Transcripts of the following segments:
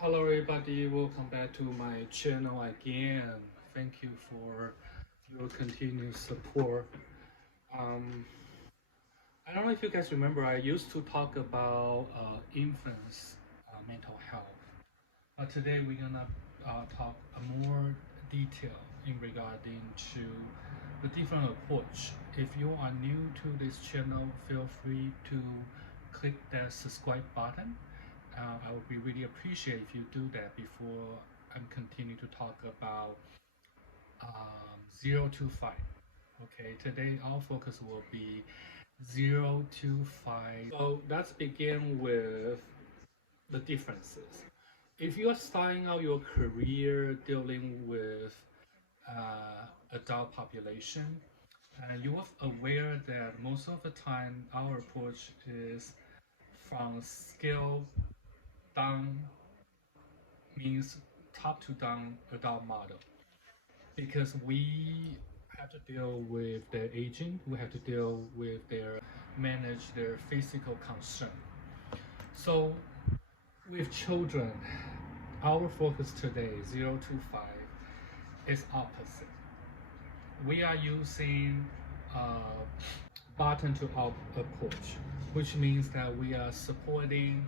Hello everybody, welcome back to my channel again. Thank you for your continued support. Um, I don't know if you guys remember, I used to talk about infants' mental health, but today we're gonna talk a more detail in regarding to the different approach. If you are new to this channel, feel free to click that subscribe button. I would be really appreciate if you do that before I continue to talk about 0 to 5. Okay, today our focus will be 0 to 5. So let's begin with the differences. If you are starting out your career dealing with adult population, you are aware that most of the time our approach is from scale down, means top to down adult model, because we have to deal with their aging, we have to deal with their manage their physical concern. So with children, our focus today, 0 to 5, is opposite. We are using bottom to up approach, which means that we are supporting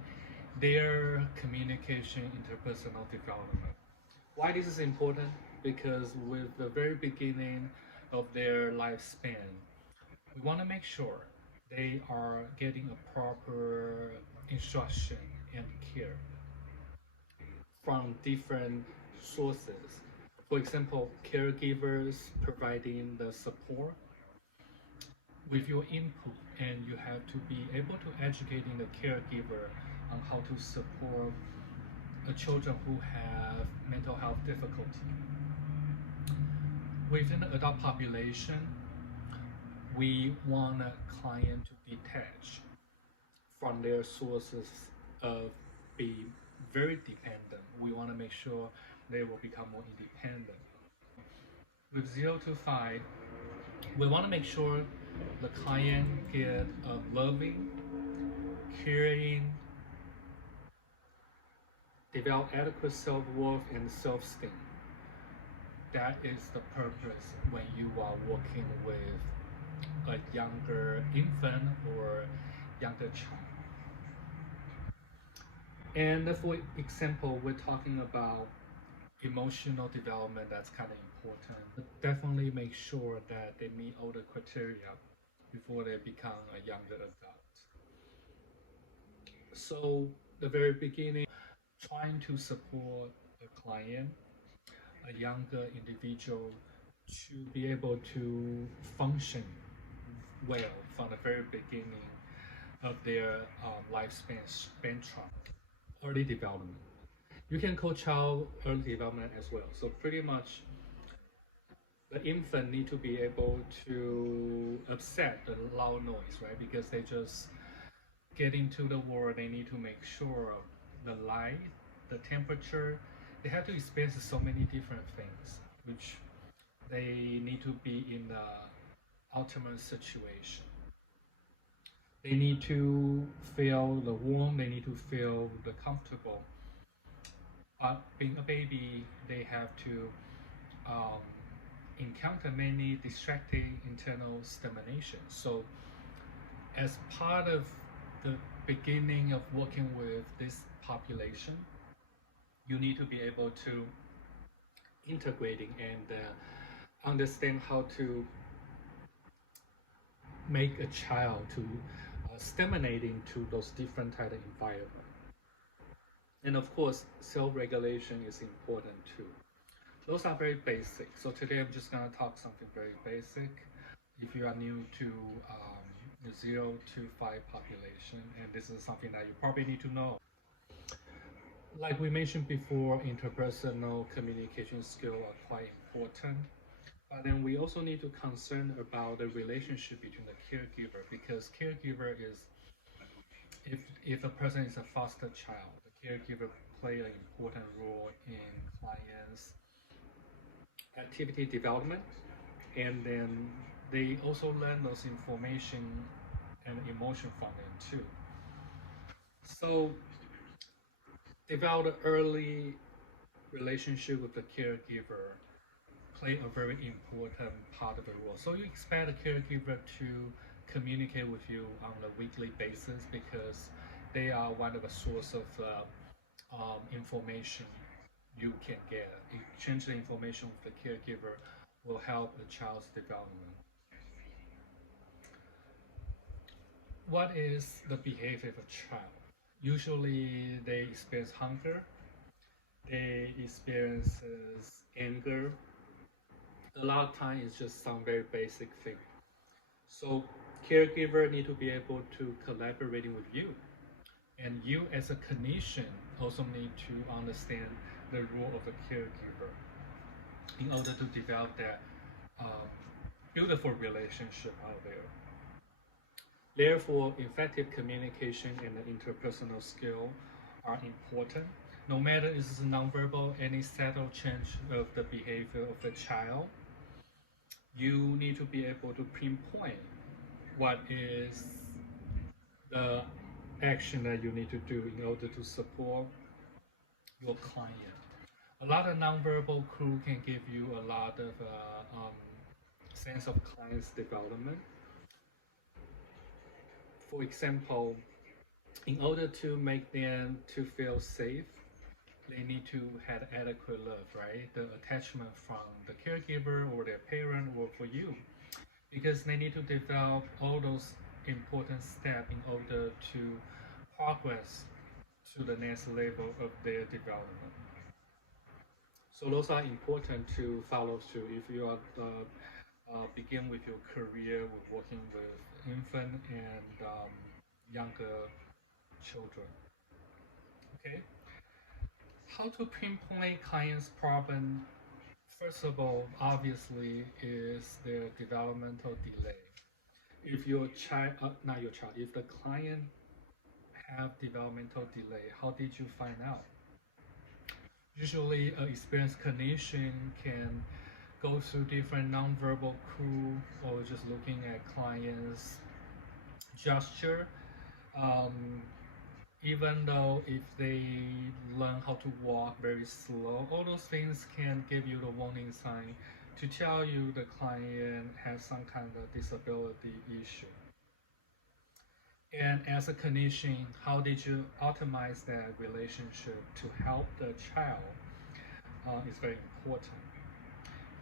their communication, interpersonal development. Why this is important? Because with the very beginning of their lifespan, we want to make sure they are getting a proper instruction and care from different sources. For example, caregivers providing the support with your input, and you have to be able to educating the caregiver on how to support the children who have mental health difficulty. Within the adult population, we want a client to detach from their sources of being very dependent. We want to make sure they will become more independent. With 0 to 5, we want to make sure the client get a loving, caring, develop adequate self-worth and self-esteem. That is the purpose when you are working with a younger infant or younger child. And for example, we're talking about emotional development. That's kind of important. But definitely make sure that they meet all the criteria before they become a younger adult. So the very beginning, trying to support a client, a younger individual, to be able to function well from the very beginning of their lifespan spectrum. Early development. You can call child early development as well. So pretty much the infant need to be able to accept the loud noise, right? Because they just get into the world, they need to make sure the light, the temperature, they have to experience so many different things, which they need to be in the ultimate situation. They need to feel the warm, they need to feel the comfortable. But being a baby, they have to um, encounter many distracting internal stimulations. So as part of the beginning of working with this population, you need to be able to integrating and understand how to make a child to stimulating to those different type of environment. And of course, self-regulation is important too. Those are very basic. So today I'm just gonna talk something very basic. If you are new to the 0 to 5 population, and this is something that you probably need to know. Like we mentioned before, interpersonal communication skills are quite important. But then we also need to concern about the relationship between the caregiver, because caregiver is, if a person is a foster child, the caregiver play an important role in clients' activity development, and then they also learn those information and emotion from them too. So develop early relationship with the caregiver play a very important part of the role. So you expect the caregiver to communicate with you on a weekly basis because they are one of the source of information you can get. Exchange the information with the caregiver will help the child's development. What is the behavior of a child? Usually they experience hunger, they experience anger. A lot of time it's just some very basic thing. So caregiver need to be able to collaborating with you. And you as a clinician also need to understand the role of a caregiver in order to develop that um, beautiful relationship out there. Therefore, effective communication and the interpersonal skill are important. No matter if it's nonverbal, any subtle change of the behavior of the child, you need to be able to pinpoint what is the action that you need to do in order to support your client. A lot of nonverbal clue can give you a lot of sense of client's development. For example, in order to make them to feel safe, they need to have adequate love, right? The attachment from the caregiver or their parent or for you, because they need to develop all those important steps in order to progress to the next level of their development. So those are important to follow through if you are begin with your career with working with infant and younger children. Okay, how to pinpoint clients' problem? First of all, obviously, is their developmental delay. If your child, not your child, if the client have developmental delay, how did you find out? Usually, an experienced clinician can go through different nonverbal clue or just looking at clients' gesture. Um, Even though if they learn how to walk very slow, all those things can give you the warning sign to tell you the client has some kind of disability issue. And as a clinician, how did you optimize that relationship to help the child is very important.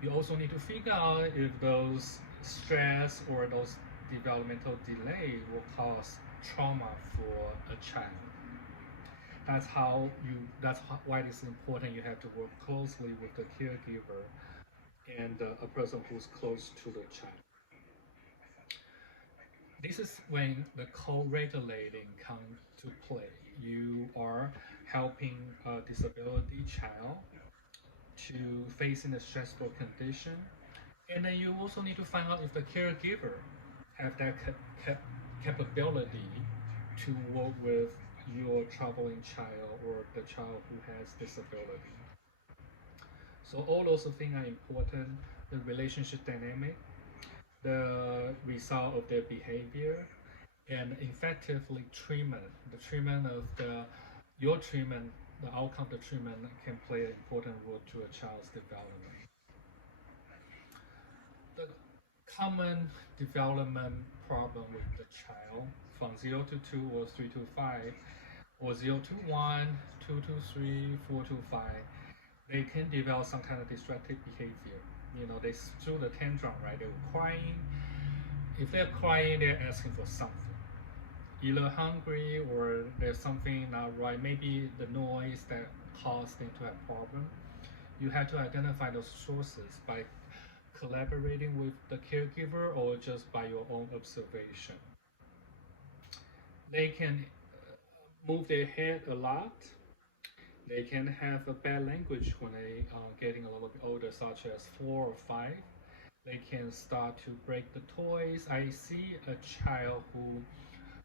You also need to figure out if those stress or those developmental delay will cause trauma for a child. Why it's important you have to work closely with the caregiver and a person who's close to the child. This is when the co-regulating comes to play. You are helping a disability child to facing a stressful condition, and then you also need to find out if the caregiver have that capability to work with your troubling child or the child who has disability. So all those things are important. The relationship dynamic, the result of their behavior, and effectively treatment. The treatment of your treatment, the outcome of the treatment can play an important role to a child's development. The common development problem with the child from 0 to 2 or 3 to 5 or 0 to 1, 2 to 3, 4 to 5, they can develop some kind of destructive behavior. They threw the tantrum, right? They were crying. If they're crying, they're asking for something. Either hungry or there's something not right. Maybe the noise that caused them to have problem. You have to identify those sources by collaborating with the caregiver or just by your own observation. They can move their head a lot. They can have a bad language when they are getting a little bit older, such as 4 or 5. They can start to break the toys. I see a child who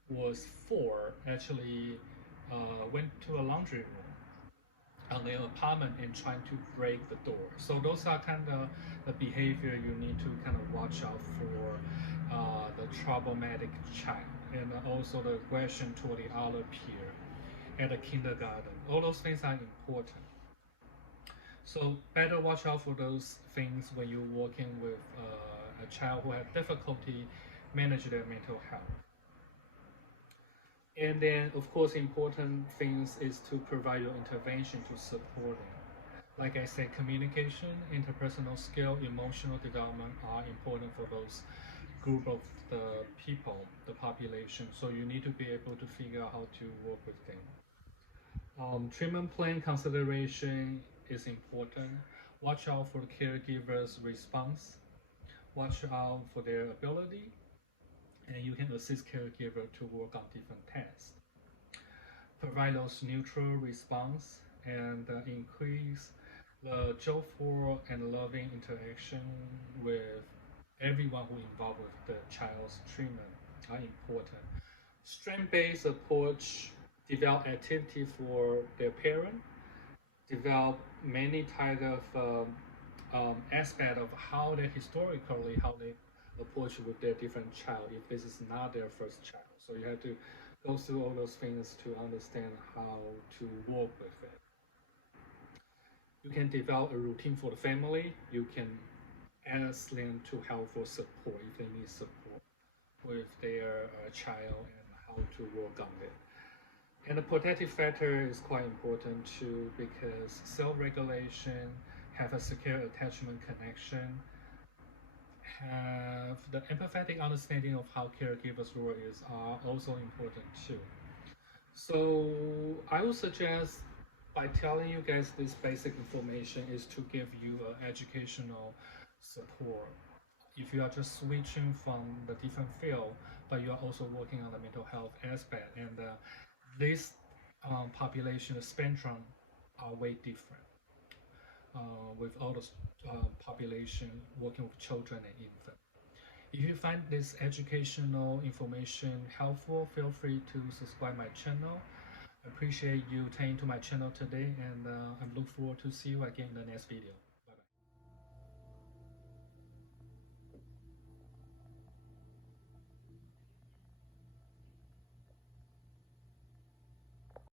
was 4 actually went to a laundry room on their apartment and trying to break the door. So those are kind of the behavior you need to kind of watch out for the problematic child, and also the aggression toward the other peer. at a kindergarten. All those things are important. So better watch out for those things when you're working with a child who has difficulty manage their mental health. And then, of course, important things is to provide your intervention to support them. Like I said, communication, interpersonal skill, emotional development are important for those group of the people, the population. So you need to be able to figure out how to work with them. Treatment plan consideration is important. Watch out for the caregiver's response. Watch out for their ability, and you can assist caregiver to work on different tasks. Provide those neutral response and increase the joyful and loving interaction with everyone who involved with the child's treatment are important. Strength-based approach develop activity for their parent, develop many type of aspect of how they historically how they approach with their different child if this is not their first child. So you have to go through all those things to understand how to work with it. You can develop a routine for the family. You can ask them to help for support if they need support with their child and how to work on it. And the protective factor is quite important too because self-regulation, have a secure attachment connection, have the empathetic understanding of how caregivers' role is are also important too. So I would suggest by telling you guys this basic information is to give you educational support. If you are just switching from the different field, but you are also working on the mental health aspect, and this population, the spectrum, are way different. With all the population working with children and infants. If you find this educational information helpful, feel free to subscribe my channel. I appreciate you turning to my channel today, and I look forward to see you again in the next video.